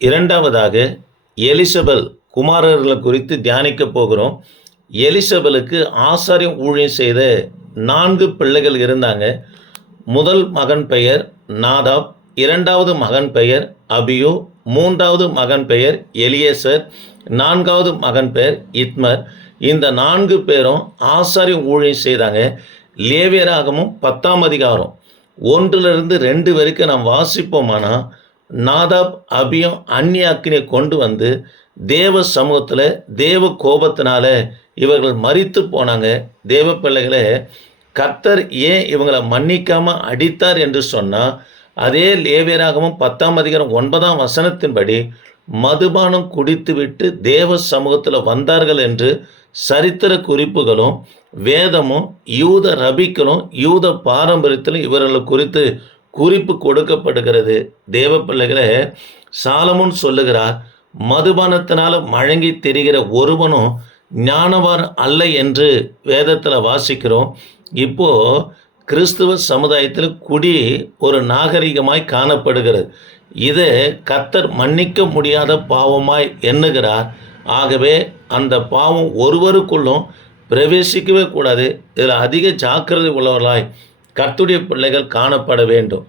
இரண்டாவதாக எலிசபெல் குமாரர்களை குறித்து தியானிக்க போகிறோம். எலிசபெலுக்கு ஆசாரியம் ஊழியம் செய்த நான்கு பிள்ளைகள் இருந்தாங்க. முதல் மகன் பெயர் நாதாப் இரண்டாவது மகன் பெயர் அபியோ மூன்றாவது மகன் பெயர் எலியேசர் நான்காவது மகன் பெயர் இத்மர். இந்த நான்கு பேரும் ஆசாரியம் ஊழியம் செய்தாங்க. லேவியராகமும் பத்தாம் அதிகாரம் ஒன்றிலிருந்து ரெண்டு வரைக்கும் நாம் வாசிப்போமானால் நாதாப் அபியம் அந்நிய அக்னியை கொண்டு வந்து தேவ சமூகத்தில் தேவ கோபத்தினால இவர்கள் மறித்து போனாங்க. தேவ பிள்ளைகளை கர்த்தர் ஏன் இவங்களை மன்னிக்காமல் அடித்தார் என்று சொன்னால் அதே லேவியராகவும் பத்தாம் அதிகாரம் ஒன்பதாம் வசனத்தின்படி மதுபானம் குடித்துவிட்டு தேவ சமூகத்தில் வந்தார்கள் என்று சரித்திர குறிப்புகளும் வேதமும் யூத ரபிக்களும் யூத பாரம்பரியத்திலும் இவர்களை குறித்து குறிப்பு கொடுக்கப்படுகிறது. தேவ பிள்ளைகளை சாலமுன் சொல்லுகிறார் மதுபானத்தினால் மழங்கி தெரிகிற ஒருவனும் ஞானவான் அல்ல என்று வேதத்தில் வாசிக்கிறோம். இப்போ கிறிஸ்துவ சமுதாயத்தில் குடி ஒரு நாகரிகமாய் காணப்படுகிறது. இதை கத்தர் மன்னிக்க முடியாத பாவமாய் எண்ணுகிறார். ஆகவே அந்த பாவம் ஒருவருக்குள்ளும் பிரவேசிக்கவே கூடாது. இதில் அதிக ஜாக்கிரதை உள்ளவர்களாய் கர்த்துடைய பிள்ளைகள் காணப்பட வேண்டும்.